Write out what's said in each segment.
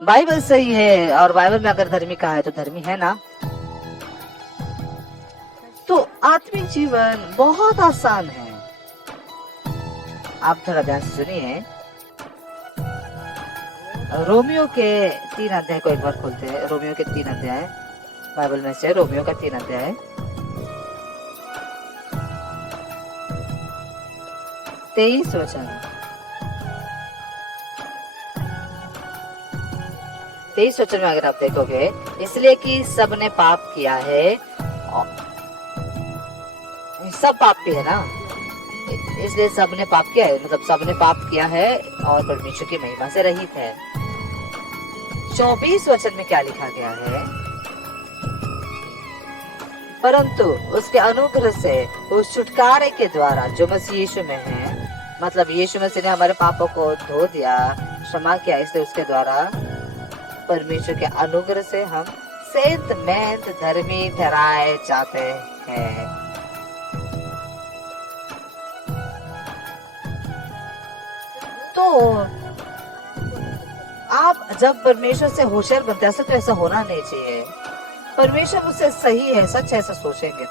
Bible सही है, और बाइबल में अगर धर्मी कहा है तो धर्मी है ना। तो आत्मिक जीवन बहुत आसान है। आप थोड़ा ध्यान से सुनिए। रोमियो के 3 अध्याय को एक बार खोलते हैं। रोमियो के 3 अध्याय, बाइबल में से रोमियो का 3 अध्याय 23 वचन। 23 वचन में अगर आप देखोगे, इसलिए कि सबने पाप किया है, सब पापी है ना, इसलिए सबने पाप किया है, मतलब सबने पाप किया है और परमेश्वर की महिमा से रहित है। 24 वचन में क्या लिखा गया है? परंतु उसके अनुग्रह से उस छुटकारे के द्वारा जो मसीह यीशु में है, मतलब यीशु मसीह ने हमारे पापों को धो दिया, क्षमा किया, इसलिए उसके द्वारा परमेश्वर के अनुग्रह से हम सेंत मेंत धर्मी ठहराए जाते हैं। तो आप जब परमेश्वर से होशियार बनते हैं, तो ऐसा होना नहीं चाहिए। परमेश्वर मुझसे सही है, सच है, ऐसा सोचेंगे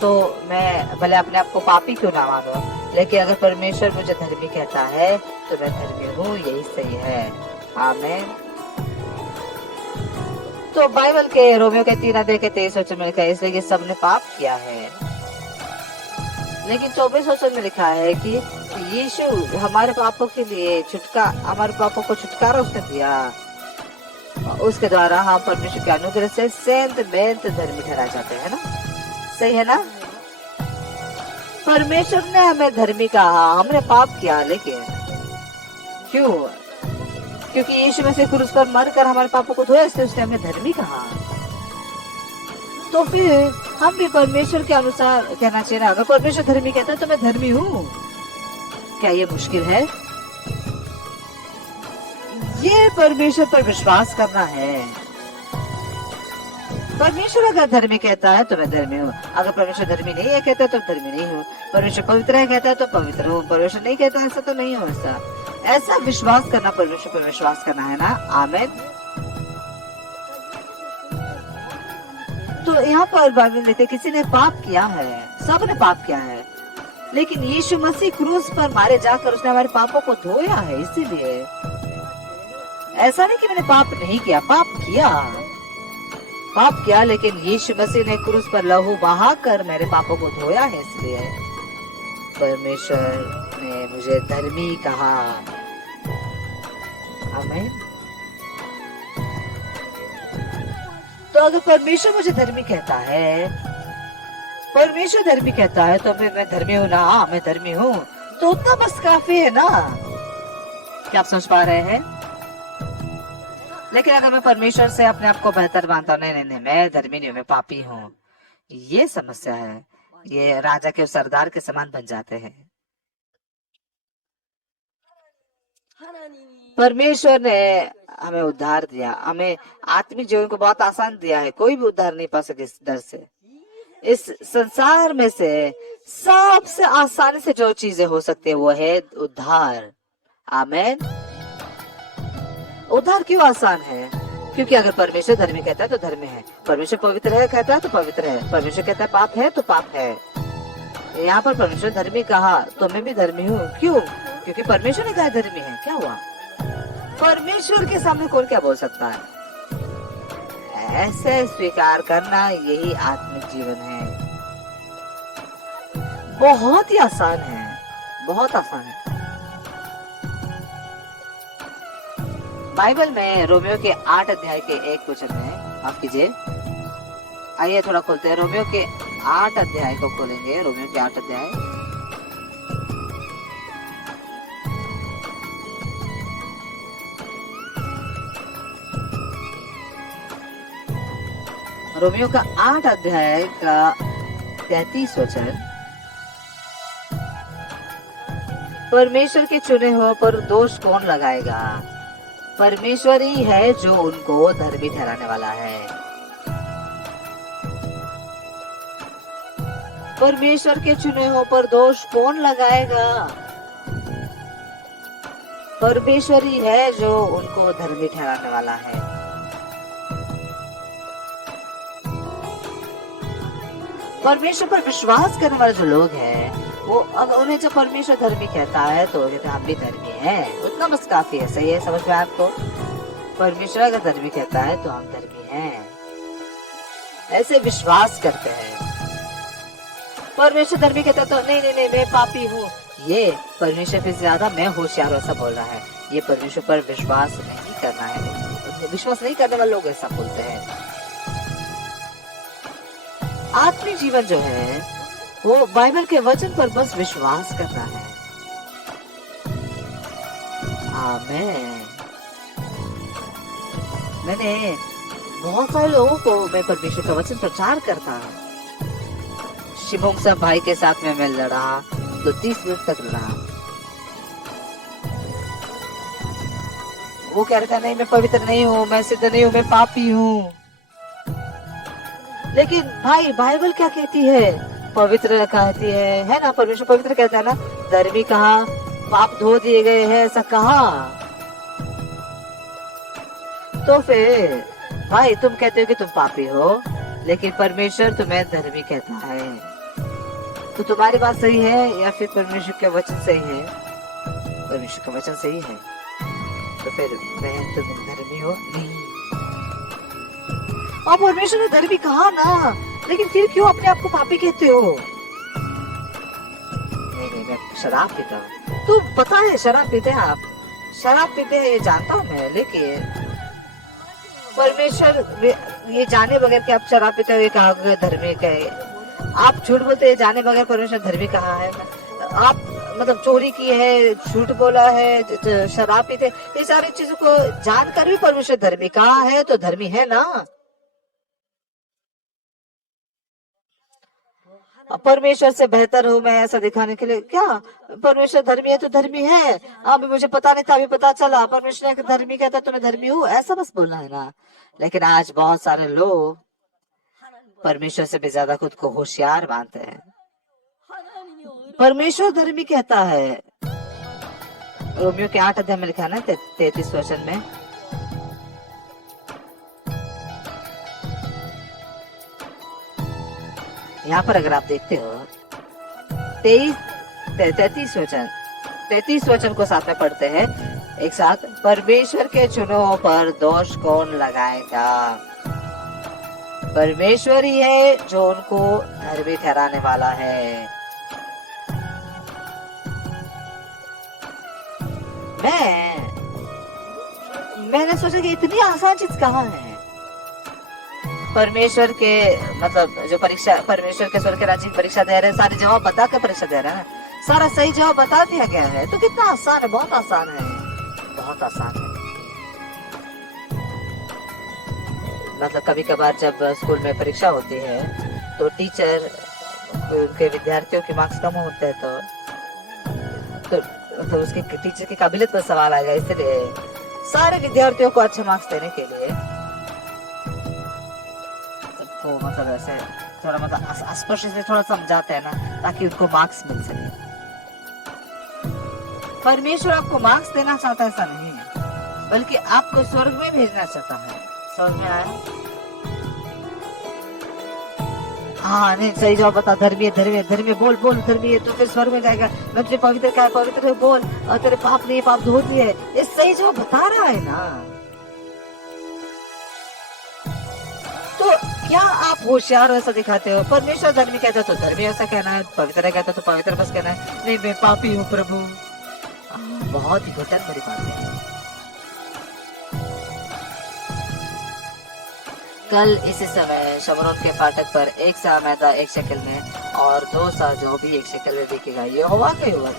तो मैं भले अपने आप को पापी क्यों ना मानो, लेकिन अगर परमेश्वर मुझे धर्मी कहता है तो मैं धर्मी हूँ, यही सही है। आमीन। तो बाइबल के रोमियो के 3 अध्याय के 23 वचन में लिखा है, इसलिए कि सबने पाप किया है। लेकिन 24 वचन में लिखा है कि यीशु हमारे पापों के लिए हमारे पापों को छुटकारा उसने दिया, उसके द्वारा हम परमेश्वर के अनुग्रह से सेंत मेंत धर्मी ठहराए जाते हैं ना। सही है ना। परमेश्वर ने हमें धर्मी कहा, हमने पाप किया, लेकिन क्यों? क्योंकि यीशु मसीह क्रूस पर मरकर हमारे पापों को धोया, इसलिए उसने हमें धर्मी कहा। तो फिर हम भी परमेश्वर के अनुसार कहना चाहिए ना। अगर परमेश्वर धर्मी कहता है तो मैं धर्मी हूँ, क्या ये मुश्किल है? ये परमेश्वर पर विश्वास करना है। परमेश्वर अगर धर्मी कहता है तो मैं धर्मी हूँ, अगर परमेश्वर धर्मी नहीं है कहता है तो धर्मी नहीं हूँ। परमेश्वर पवित्र है कहता है तो पवित्र हूँ, परमेश्वर नहीं कहता ऐसा तो नहीं हूँ। ऐसा विश्वास करना, परमेश्वर पर विश्वास करना है ना। आमीन। तो यहाँ पर बाइबल लेते, किसी ने पाप किया है, सब ने पाप किया है, लेकिन यीशु मसीह क्रूस पर मारे जाकर उसने हमारे पापों को धोया है। इसीलिए ऐसा नहीं कि मैंने पाप नहीं किया, पाप किया, लेकिन यीशु मसीह ने क्रूस पर लहू बहाकर मेरे पापों को धोया है, इसलिए परमेश्वर ने मुझे धर्मी कहा। आमीन। तो अगर परमेश्वर मुझे धर्मी कहता है, परमेश्वर धर्मी कहता है तो मैं धर्मी हूँ ना। मैं धर्मी हूँ तो उतना बस काफी है ना। क्या आप समझ पा रहे हैं? लेकिन अगर मैं परमेश्वर से अपने आप को बेहतर मानता हूँ, नहीं, मैं धर्मी नहीं हूँ, मैं पापी हूँ, ये समस्या है। ये राजा के सरदार के समान बन जाते हैं। परमेश्वर ने हमें उद्धार दिया, हमें आत्मिक जीवन को बहुत आसान दिया है। कोई भी उद्धार नहीं पा सके इस डर से। इस संसार में से सबसे आसानी से जो चीजें हो सकती है वो है उद्धार। आमीन। उद्धार क्यों आसान है? क्योंकि अगर परमेश्वर धर्मी कहता है तो धर्मी है, परमेश्वर पवित्र है कहता है तो पवित्र है, परमेश्वर कहता है पाप है तो पाप है। यहाँ पर परमेश्वर धर्मी कहा तो मैं भी धर्मी हूँ। क्यों? क्योंकि परमेश्वर ने कहा धर्मी है। क्या हुआ? परमेश्वर के सामने कौन क्या बोल सकता है? ऐसे स्वीकार करना, यही आत्मिक जीवन है। बहुत ही आसान है, बहुत आसान है। बाइबल में रोमियो के 8 अध्याय के 1 वचन में, माफ कीजिए, आइए थोड़ा खोलते हैं। रोमियो के 8 अध्याय को खोलेंगे। रोमियो के 8 अध्याय रोमियो का 8 अध्याय का 33 वचन। परमेश्वर के चुने हुए पर दोष कौन लगाएगा? परमेश्वर ही है जो उनको धर्मी ठहराने वाला है। परमेश्वर के चुने हुए पर दोष कौन लगाएगा? परमेश्वर ही है जो उनको धर्मी ठहराने वाला है। परमेश्वर पर विश्वास करने वाले जो लोग हैं, वो अगर उन्हें जब परमेश्वर धर्मी कहता है तो कहते हैं हम भी धर्मी हैं, उतना बस काफी है। सही है, समझ में आया आपको? परमेश्वर अगर धर्मी कहता है तो हम धर्मी हैं, ऐसे विश्वास करते हैं। परमेश्वर धर्मी कहता है तो नहीं नहीं नहीं मैं पापी हूँ, ये परमेश्वर से ज्यादा मैं होशियार ऐसा बोल रहा है। ये परमेश्वर पर विश्वास नहीं करना है। विश्वास नहीं करने वाले लोग ऐसा बोलते हैं। आत्मिक जीवन जो है वो बाइबल के वचन पर बस विश्वास करना है। आमीन। मैंने बहुत सारे लोगों को मैं परमेश्वर का वचन प्रचार करता। शिमोन साहब भाई के साथ में मैं लड़ा तो 30 मिनट तक लड़ा। वो कह रहा था नहीं मैं पवित्र नहीं हूँ, मैं सिद्ध नहीं हूँ, मैं पापी हूँ। लेकिन भाई बाइबल क्या कहती है? पवित्र कहती है ना? परमेश्वर पवित्र कहता है ना? धर्मी कहा, पाप धो दिए गए हैं ऐसा कहा। तो फिर भाई तुम कहते हो कि तुम पापी हो, लेकिन परमेश्वर तुम्हें धर्मी कहता है, तो तुम्हारी बात सही है या फिर परमेश्वर का वचन सही है? परमेश्वर का वचन सही है, तो फिर मैं तुम धर्मी हो नहीं। और परमेश्वर ने धर्मी कहा ना, लेकिन फिर क्यों अपने आप को पापी कहते हो? नहीं नहीं मैं शराब पीता हूँ। तो पता है शराब पीते हैं आप, शराब पीते हैं ये जानता हूँ मैं, लेकिन परमेश्वर ये जाने बगैर कि आप शराब पीते हो ये कहा धर्मी कहे? आप झूठ बोलते हैं जाने बगैर परमेश्वर धर्मी कहा है? आप मतलब चोरी की है, झूठ बोला है, शराब पीते, ये सारी चीजों को जानकर भी परमेश्वर धर्मी कहा है, तो धर्मी है ना? परमेश्वर से बेहतर हूँ मैं ऐसा दिखाने के लिए क्या? परमेश्वर धर्मी है तो धर्मी है। अभी मुझे पता नहीं था, अभी पता चला परमेश्वर ने धर्मी कहता तो मैं धर्मी हूँ, ऐसा बस बोलना है ना? लेकिन आज बहुत सारे लोग परमेश्वर से भी ज्यादा खुद को होशियार मानते हैं। परमेश्वर धर्मी कहता है, रोमियो के 8 अध्याय में लिखा है ना 33 वचन में, यहाँ पर अगर आप देखते हो 33 वचन को साथ में पढ़ते हैं एक साथ। परमेश्वर के चुनाव पर दोष कौन लगाएगा? परमेश्वर ही है जो उनको धर्मी ठहराने वाला है। मैंने सोचा कि इतनी आसान चीज कहाँ है? परमेश्वर के मतलब जो परीक्षा, परमेश्वर के स्वर्ग के राज्य की परीक्षा दे रहे हैं, सारे जवाब बता के परीक्षा दे रहे हैं, सारा सही जवाब बता दिया गया है, तो कितना आसान है, बहुत आसान है, बहुत आसान है। मतलब कभी कभार जब स्कूल में परीक्षा होती है तो टीचर उनके विद्यार्थियों के मार्क्स कम होते हैं तो उसके टीचर की काबिलियत पर सवाल आएगा, इसलिए सारे विद्यार्थियों को अच्छे मार्क्स देने के लिए तो मतलब ऐसे थोड़ा मतलब स्पष्ट से थोड़ा समझाते हैं ना, ताकि उनको मार्क्स मिल सके। परमेश्वर आपको मार्क्स देना चाहता है ऐसा नहीं है, बल्कि आपको स्वर्ग में भेजना चाहता है। समझ में आया? हाँ नहीं सही जवाब बता, धर्मी है, धर्मी है, धर्मी है, बोल बोल धर्मी है, तो फिर स्वर्ग में जाएगा। मैं तुझे पवित्र क्या है, पवित्र है बोल, और तेरे पाप नहीं है, पाप धो दिए है, ये सही जवाब बता रहा है ना। तो क्या आप होशियार ऐसा दिखाते हो? परमेश्वर धर्मी कहता तो धर्मी ऐसा कहना है, पवित्र कहता तो पवित्र बस कहना है। नहीं मैं पापी हूँ प्रभु, बहुत ही घुटन भरी बात है। कल इसी समय शमरोन के फाटक पर 1 सा मैदा 1 शेकेल में और 2 सा जौ भी 1 शेकेल में बिकेगा। ये हुआ क्या हुआ?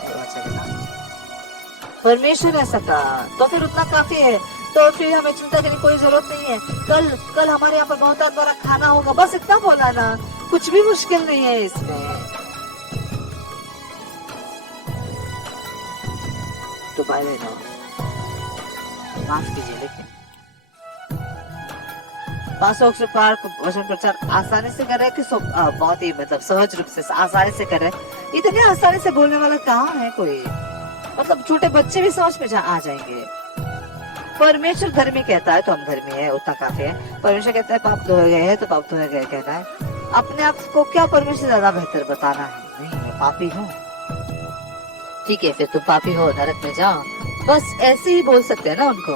परमेश्वर ऐसा कहा तो फिर उतना काफी है, तो फिर हमें चिंता करने की कोई जरूरत नहीं है। कल हमारे यहाँ पर बहुत बड़ा खाना होगा, बस इतना बोला ना, कुछ भी मुश्किल नहीं है इसमें। तो भाई बहनों माफ कीजिए, लेकिन पासों पार्क वचन प्रचार आसानी से कर रहे कि बहुत ही मतलब सहज रूप से आसानी से कर रहे, इतने आसानी से बोलने वाला कहाँ है कोई? मतलब छोटे बच्चे भी समझ में आ जाएंगे। परमेश्वर धर्मी कहता है तो हम धर्मी है, उतना काफी है। परमेश्वर कहता है पाप धोए गए हैं तो पाप धोए गए कहना है। अपने आप को क्या परमेश्वर ज्यादा बेहतर बताना है? नहीं, मैं पापी हूँ। ठीक है, फिर तुम पापी हो, नरक में जाओ, बस ऐसे ही बोल सकते हैं ना उनको।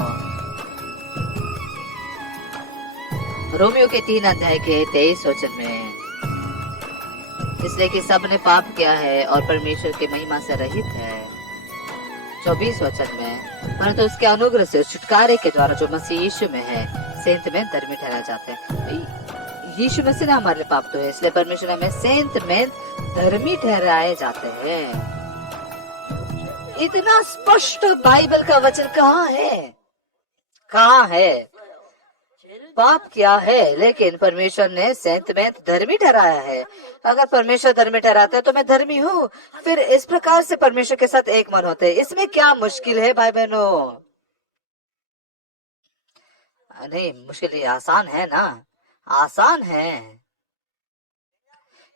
रोमियो के 3 अध्याय के 23 वचन में, इसलिए कि सबने पाप किया है और परमेश्वर की महिमा से रहित है। 24 वचन में, परंतु उसके अनुग्रह से छुटकारे के द्वारा जो मसीह यीशु में है, सेंत में धर्मी ठहराए जाते हैं। यीशु मसीह ने हमारे पाप धोए, इसलिए परमेश्वर हमें सेंत में धर्मी ठहराए जाते हैं। इतना स्पष्ट बाइबल का वचन कहाँ है? कहाँ है? पाप किया है लेकिन परमेश्वर ने सेंत में धर्मी ठहराया है। अगर परमेश्वर धर्मी ठहराता है तो मैं धर्मी हूँ। फिर इस प्रकार से परमेश्वर के साथ एक मन होते हैं। इसमें क्या मुश्किल है भाई बहनों? नहीं, मुश्किल ही, आसान है ना, आसान है।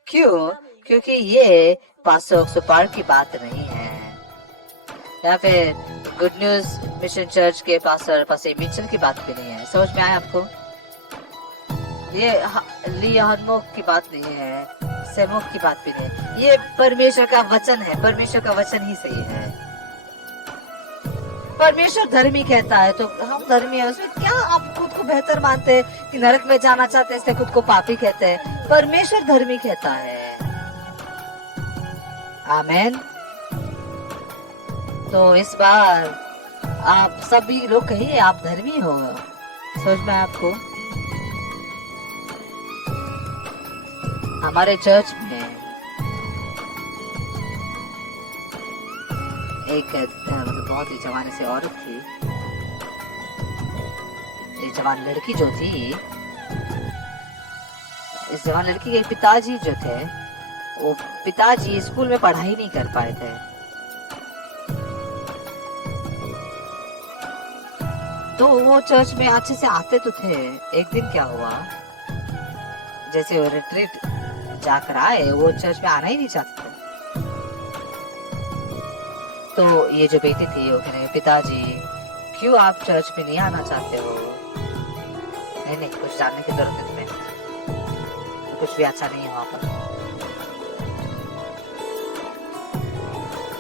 क्यों? क्योंकि ये 500 पार की बात नहीं है, या फिर गुड न्यूज मिशन चर्च के पास्टर पासे मिशन की बात भी नहीं है। समझ में आया आपको? ये लिया हनमोक की बात नहीं है, सेमोक की बात भी नहीं है। ये परमेश्वर का वचन है, परमेश्वर का वचन ही सही है। परमेश्वर धर्मी कहता है तो हम धर्मी है। उसमें क्या आप खुद को बेहतर मानते हैं कि नरक में जाना चाहते हैं इसलिए खुद को पापी कहते हैं? परमेश्वर धर्मी कहता है। आमेन। तो इस बार आप सभी लोग कहिए आप धर्मी हो। समझ में आपको? हमारे चर्च में एक मतलब बहुत ही जवान सी औरत थी। एक जवान लड़की जो थी, इस जवान लड़की के पिताजी जो थे, वो पिताजी स्कूल में पढ़ाई नहीं कर पाए थे। तो वो चर्च में अच्छे से आते तो थे। एक दिन क्या हुआ, जैसे वो रिट्रीट जाकर आए, वो चर्च में आना ही नहीं चाहते थे। तो ये जो बेटी थी वो कहने, पिताजी क्यों आप चर्च में नहीं आना चाहते हो? नहीं, कुछ जानने की जरूरत है तुम्हें, तो कुछ भी अच्छा नहीं है वहां पर।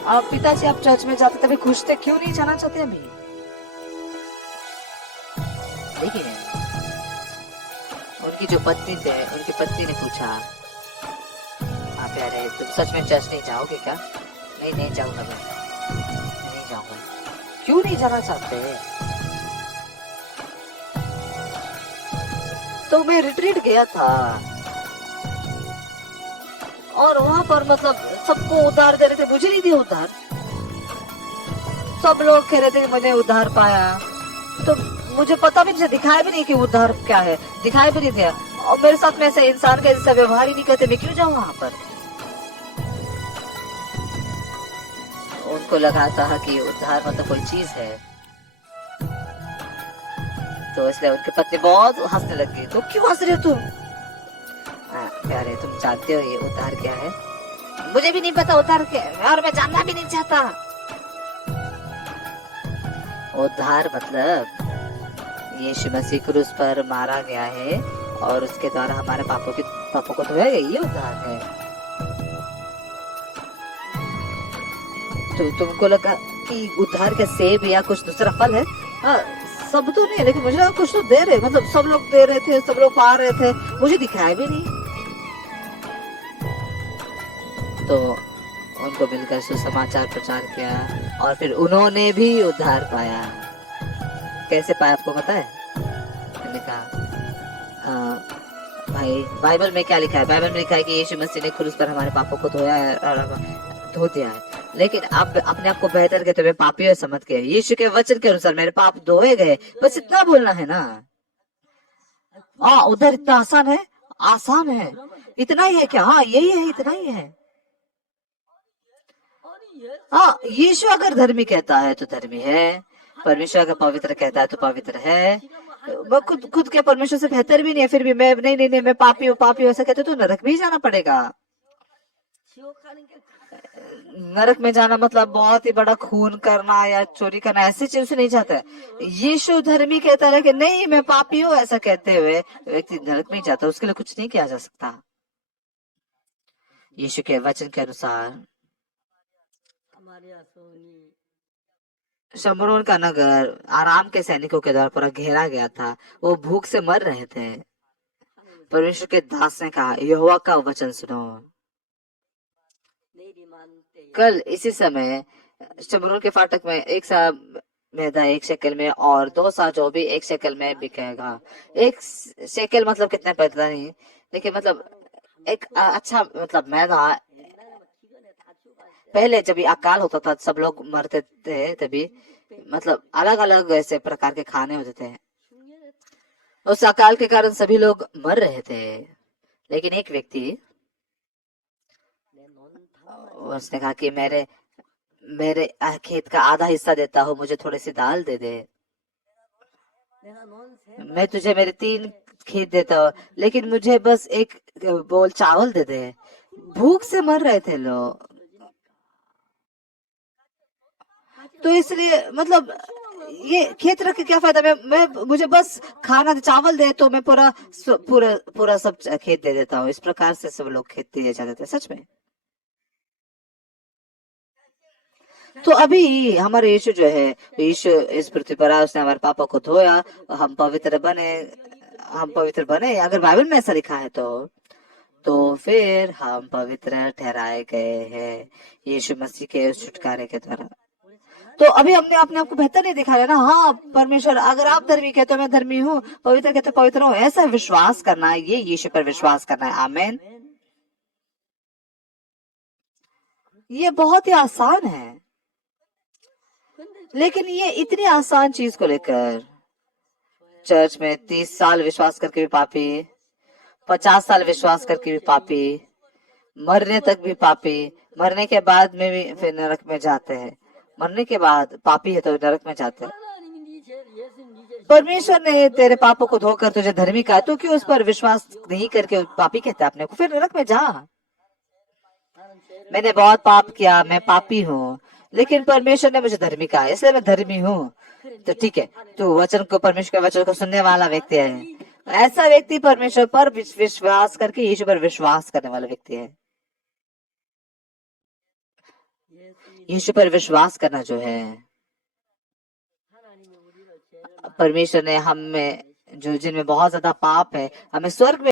आप पिताजी आप चर्च में जाते तभी खुश थे, क्यों नहीं जाना चाहते अभी? देखिए, उनकी जो पत्नी थे, उनकी पत्नी ने पूछा, हाँ प्यारे तुम सच में चर्च नहीं जाओगे क्या? नहीं जाऊंगा, मैं नहीं जाऊंगा। क्यों नहीं जाना चाहते? तो मैं रिट्रीट गया था और वहां पर मतलब सबको उधार दे रहे थे, मुझे नहीं दिया उधार। सब लोग कह रहे थे कि मैंने उधार पाया, तो मुझे पता भी नहीं, दिखाया भी नहीं कि उधार क्या है, दिखाया भी नहीं दिया। और मेरे साथ में ऐसे इंसान का जैसा व्यवहार ही नहीं करते, मैं क्यों जाऊं वहां पर? उनको लगा था कि उधार मतलब कोई चीज है, तो इसलिए उनकी पत्नी बहुत हंसने लगी। तो क्यों हंस रहे हो तुम? प्यारे तुम जानते हो ये उधार क्या है? मुझे भी नहीं पता उधार क्या है और मैं जानना भी नहीं चाहता। उधार मतलब यीशु मसीह क्रूस पर मारा गया है और उसके द्वारा हमारे पापों को धोया गया, ये उधार है। तो तुमको लगा कि उधार का सेब या कुछ दूसरा फल है? हाँ, सब तो नहीं, लेकिन मुझे कुछ तो दे रहे, मतलब सब लोग दे रहे थे, सब लोग पा रहे थे, मुझे दिखाया भी नहीं। तो उनको मिलकर सुसमाचार प्रचार किया और फिर उन्होंने भी उद्धार पाया। कैसे पाया आपको पता है? मैंने कहा भाई बाइबल में क्या लिखा है? बाइबल में लिखा है कि यीशु मसीह ने क्रूस पर हमारे पापों को धोया है और धो दिया है। लेकिन आप अपने आप को बेहतर कहते हुए पापी समझ के यीशु के वचन के अनुसार मेरे पाप धोए गए, बस इतना बोलना है ना। उधर इतना आसान है, आसान है, इतना ही है क्या? हाँ यही है, इतना ही है। हाँ, यीशु अगर धर्मी कहता है तो धर्मी है, परमेश्वर अगर पवित्र कहता है तो पवित्र है। मैं खुद के परमेश्वर से बेहतर भी नहीं है, फिर भी मैं नहीं मैं पापी हूँ ऐसा कहते तो नरक भी जाना पड़ेगा। नरक में जाना मतलब बहुत ही बड़ा खून करना या चोरी करना, ऐसी चीज से नहीं चाहता है। यीशु धर्मी कहता है कि नहीं मैं पापी हूँ, ऐसा कहते हुए व्यक्ति नरक में जाता है, उसके लिए कुछ नहीं किया जा सकता। यीशु के वचन के अनुसार शमरोन का नगर आराम के सैनिकों के द्वारा पूरा घेरा गया था, वो भूख से मर रहे थे। परमेश्वर के दास ने कहा, यहोवा का वचन सुनो। कल इसी समय शमरोन के फाटक में एक सा मैदा 1 शेकेल में और 2 सा जो भी 1 शेकेल में बिकेगा। 1 शेकेल मतलब कितना पता नहीं, लेकिन मतलब एक अच्छा मतलब मैदा। पहले जब अकाल होता था सब लोग मरते थे, तभी मतलब अलग अलग ऐसे प्रकार के खाने होते थे। उस अकाल के कारण सभी लोग मर रहे थे, लेकिन एक व्यक्ति उसने कहा कि मेरे मेरे खेत का आधा हिस्सा देता हूँ, मुझे थोड़ी सी दाल दे दे। मैं तुझे मेरे 3 खेत देता हूँ, लेकिन मुझे बस एक बोल चावल दे दे। भूख से मर रहे थे लोग, तो इसलिए मतलब ये खेत रख के क्या फायदा। मैं मुझे बस खाना चावल दे तो मैं पूरा पूरा पूरा सब खेत दे देता हूँ। इस प्रकार से सब लोग खेत दिए जाते थे सच में। तो अभी हमारे यीशु जो है, यीशु इस पृथ्वी पर आया, उसने हमारे पापा को धोया, हम पवित्र बने। हम पवित्र बने अगर बाइबल में ऐसा लिखा है तो फिर हम पवित्र ठहराए गए हैं यीशु मसीह के उस छुटकारे के द्वारा। तो अभी हमने अपने आप को बेहतर नहीं दिखाया ना। हाँ परमेश्वर, अगर आप धर्मी कहते हो मैं धर्मी हूँ, पवित्र कहते पवित्र हूँ, ऐसा विश्वास करना है, ये यीशु पर विश्वास करना है। आमीन। ये बहुत ही आसान है, लेकिन ये इतनी आसान चीज को लेकर चर्च में 30 साल विश्वास करके भी पापी, 50 साल विश्वास करके भी पापी, मरने तक भी पापी, मरने के बाद में भी फिर नरक में जाते हैं। मरने के बाद पापी है तो नरक में जाते हैं। परमेश्वर ने तेरे पापों को धोकर तुझे धर्मी कहा, तो क्यों उस पर विश्वास नहीं करके पापी कहते अपने को? फिर नरक में जा। मैंने बहुत पाप किया, मैं पापी हूँ, लेकिन परमेश्वर ने मुझे धर्मी कहा, इसलिए मैं धर्मी हूँ। तो ठीक है, तो वचन को, परमेश्वर के वचन को सुनने वाला व्यक्ति है। ऐसा व्यक्ति परमेश्वर पर विश्वास करके यीशु पर विश्वास करने वाला व्यक्ति है। यीशु पर विश्वास करना जो है, परमेश्वर ने हम में जो जिनमें बहुत ज्यादा पाप है, हमें स्वर्ग में